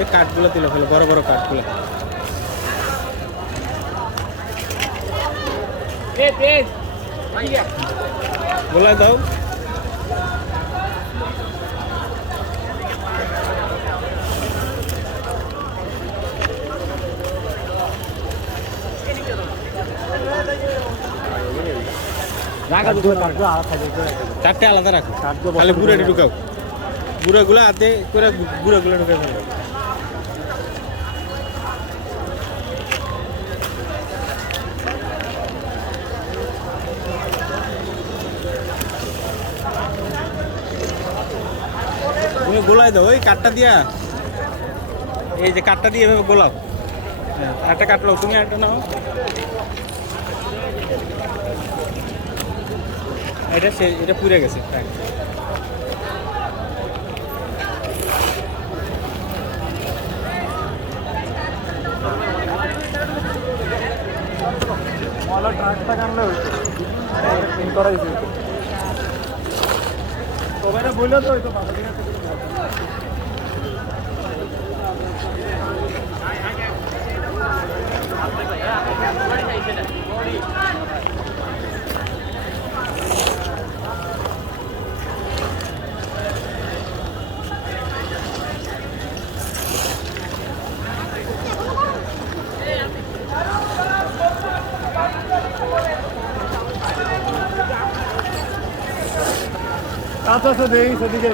এই কাঠগুলো তুলে ফেলো, বড় বড় কাঠগুলো। গোলায় দাও। চারটে আলাদা রাখো, খালি গুঁড়াটা ঢুকাও, গুঁড়াগুলো হাতে করে গুঁড়াগুলো ঢুকাই ফেলো। তুমি গোলায় দাও ওই কাঠটা দিয়া, এই যে কাঠটা দিয়ে এভাবে গোলাও। হ্যাঁ, একটা কাটলো, তুমি একটা নাও। এটা পুড়ে গেছে প্রায়। ট্রাকটা কামলে হইতো ক্লিন করাই দিত। সবাই বললো তো হয়তো বাবা দিকে আচ্ছা আচ্ছা দেই সেদিকে